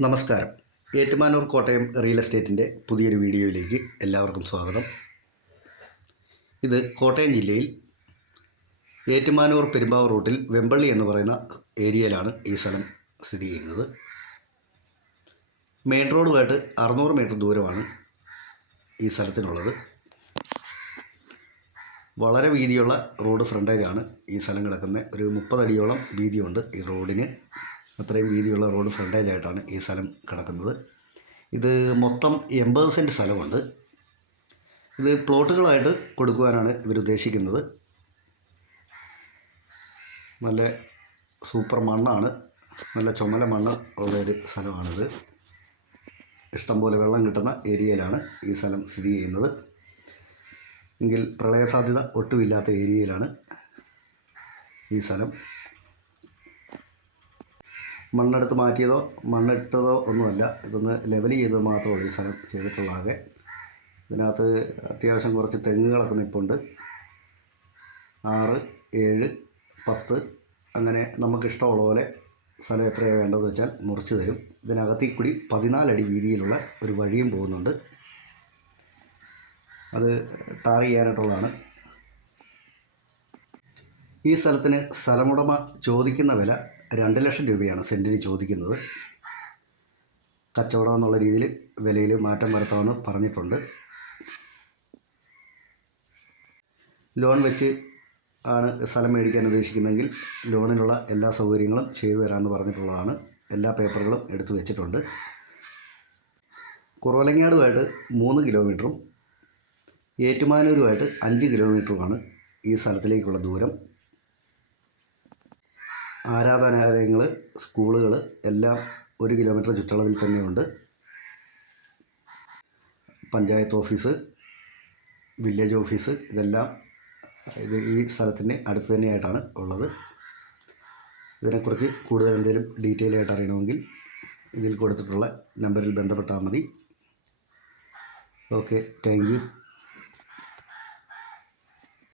നമസ്കാരം. ഏറ്റുമാനൂർ കോട്ടയം റിയൽ എസ്റ്റേറ്റിൻ്റെ പുതിയൊരു വീഡിയോയിലേക്ക് എല്ലാവർക്കും സ്വാഗതം. ഇത് കോട്ടയം ജില്ലയിൽ ഏറ്റുമാനൂർ പെരുമ്പാവൂർ റൂട്ടിൽ വെമ്പള്ളി എന്ന് പറയുന്ന ഏരിയയിലാണ് ഈ സ്ഥലം സ്ഥിതി ചെയ്യുന്നത്. മെയിൻ റോഡുമായിട്ട് 600 മീറ്റർ ദൂരമാണ് ഈ സ്ഥലത്തിനുള്ളത്. വളരെ വീതിയുള്ള റോഡ് ഫ്രണ്ടേജാണ് ഈ സ്ഥലം കിടക്കുന്നത്. ഒരു 30 അടിയോളം വീതിയുണ്ട് ഈ റോഡിന്. അത്രയും വീതിയുള്ള റോഡ് ഫ്രണ്ടേജായിട്ടാണ് ഈ സ്ഥലം കിടക്കുന്നത്. ഇത് മൊത്തം 80 സെൻറ്റ് സ്ഥലമുണ്ട്. ഇത് പ്ലോട്ടുകളായിട്ട് കൊടുക്കുവാനാണ് ഇവരുദ്ദേശിക്കുന്നത്. നല്ല സൂപ്പർ മണ്ണാണ്, നല്ല ചുമല മണ്ണ് ഉള്ളൊരു സ്ഥലമാണിത്. ഇഷ്ടംപോലെ വെള്ളം കിട്ടുന്ന ഏരിയയിലാണ് ഈ സ്ഥലം സ്ഥിതി ചെയ്യുന്നത്. എങ്കിൽ പ്രളയ സാധ്യത ഒട്ടുമില്ലാത്ത ഏരിയയിലാണ് ഈ സ്ഥലം. മണ്ണെടുത്ത് മാറ്റിയതോ മണ്ണിട്ടതോ ഒന്നുമല്ല, ഇതൊന്ന് ലെവൽ ചെയ്തത് മാത്രമേ ഈ സ്ഥലം ചെയ്തിട്ടുള്ളതാകെ. ഇതിനകത്ത് അത്യാവശ്യം കുറച്ച് തെങ്ങുകളൊക്കെ നിൽപ്പുണ്ട്. 6, 7, 10 അങ്ങനെ നമുക്കിഷ്ടമുള്ള പോലെ സ്ഥലം എത്രയാണ് വേണ്ടതെന്ന് വെച്ചാൽ മുറിച്ച് തരും. ഇതിനകത്തേക്ക് കൂടി 14 അടി വീതിയിലുള്ള ഒരു വഴിയും പോകുന്നുണ്ട്. അത് ടാർ ചെയ്യാനായിട്ടുള്ളതാണ്. ഈ സ്ഥലത്തിന് സ്ഥലമുടമ ചോദിക്കുന്ന വില 2 ലക്ഷം രൂപയാണ് സെൻറ്റിന് ചോദിക്കുന്നത്. കച്ചവടം എന്നുള്ള രീതിയിൽ വിലയിൽ മാറ്റം വരുത്താമെന്ന് പറഞ്ഞിട്ടുണ്ട്. ലോൺ വെച്ച് ആണ് സ്ഥലം മേടിക്കാൻ ഉദ്ദേശിക്കുന്നതെങ്കിൽ ലോണിനുള്ള എല്ലാ സൗകര്യങ്ങളും ചെയ്തു തരാമെന്ന് പറഞ്ഞിട്ടുള്ളതാണ്. എല്ലാ പേപ്പറുകളും എടുത്തു വെച്ചിട്ടുണ്ട്. കുറവലങ്ങാടുമായിട്ട് 3 കിലോമീറ്ററും ഏറ്റുമാനൂരുമായിട്ട് 5 കിലോമീറ്ററുമാണ് ഈ സ്ഥലത്തിലേക്കുള്ള ദൂരം. ആരാധനാലയങ്ങൾ, സ്കൂളുകൾ എല്ലാം 1 കിലോമീറ്റർ ചുറ്റളവിൽ തന്നെയുണ്ട്. പഞ്ചായത്ത് ഓഫീസ്, വില്ലേജ് ഓഫീസ് ഇതെല്ലാം ഈ സ്ഥലത്തിൻ്റെ അടുത്ത് തന്നെയായിട്ടാണ് ഉള്ളത്. ഇതിനെക്കുറിച്ച് കൂടുതൽ എന്തെങ്കിലും ഡീറ്റെയിൽ ആയിട്ട് അറിയണമെങ്കിൽ ഇതിൽ കൊടുത്തിട്ടുള്ള നമ്പറിൽ ബന്ധപ്പെട്ടാൽ മതി. Okay, thank you.